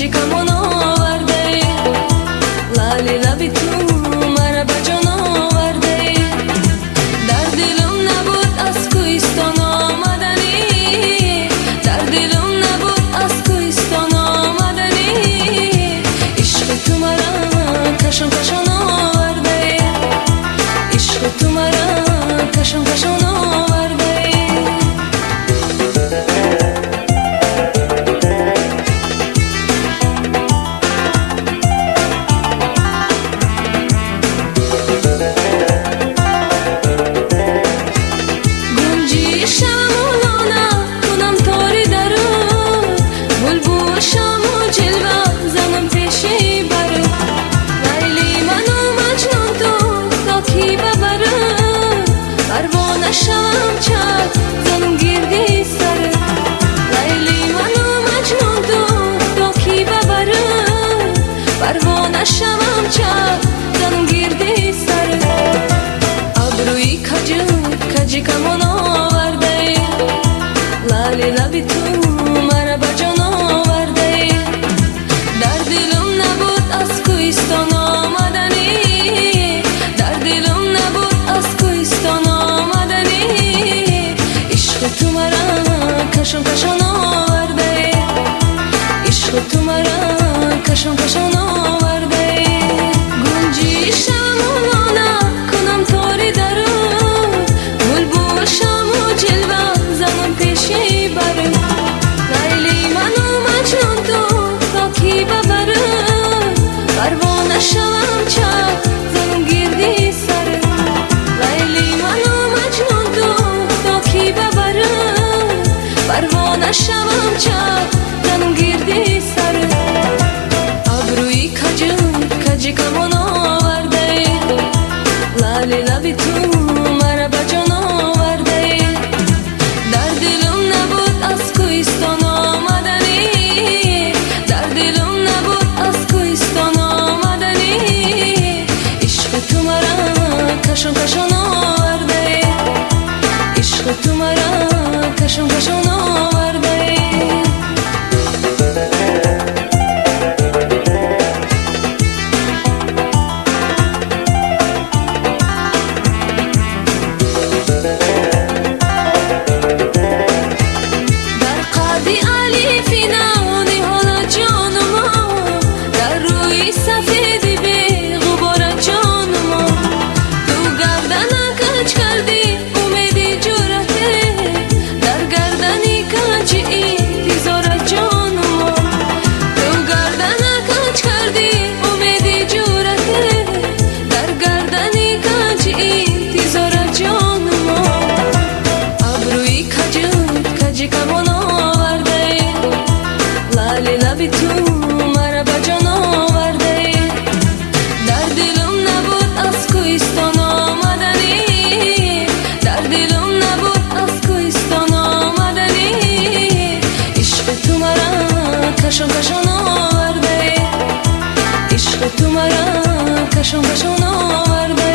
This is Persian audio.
کجی کمان آورده لالی لبی تو مرا به جان آورده در دلم نبود از کوهستان آمدنی در دلم نبود از کوهستان آمدنی عشق تو مرا کشان کشان آورده عشق تو مرا کشان کشان آورده گنجی شمولانه کنم تاری درو بلبل شام و جلوه زنم پیشی برو لیلی من و مجنون تو تا کی ببرو پروانه شوم چند زنم گیردی سر لیلی من و مجنون تو تا کی ببرو پروانه شوم چند زنم گیردی سر ابروی کجی کمان آورده لالی لبی تو مرا به جان آورده در دلم نبود از کوهستان آمدنی در دلم نبود از کوهستان آمدنی عشق تو مرا کشان کشان آورده عشق تو مرا کشان کشان آورده گنجی شمولانه کنم تاری درو بلبل شام و جلوه زنم پیشی برو لیلی من و مجنون تو تا کی ببرو پروانه شوم چند زنم گیردی سر لیلی من و مجنون تو تا کی ببرو پروانه شوم چند زنم گیردی سر ابروی کجی کمان آورده لالی لبی تو مرا به جان آورده در دلم نبود از کوهستان آمدنی در دلم نبود از کوهستان آمدنی عشق تو مرا کشان کشان آورده عشق تو مرا کشان کشان آورده در قدی علیفی نهانی حالا جانما در روی سفیدی بی غبار جانما تو گردن کج کردی امیدی جرأته در گردنی کج انتظار جانما تو گردن کج کردی امیدی جرأته در گردنی کج انتظار جانما ابروی کجی کمان آورده لالی لبی تو مرا به جان آورده در دلم نبود از کوهستان آمدنی در دلم نبود از کوهستان آمدنی عشق تو مرا کشان کشان آورده عشق تو مرا کشان کشان آورده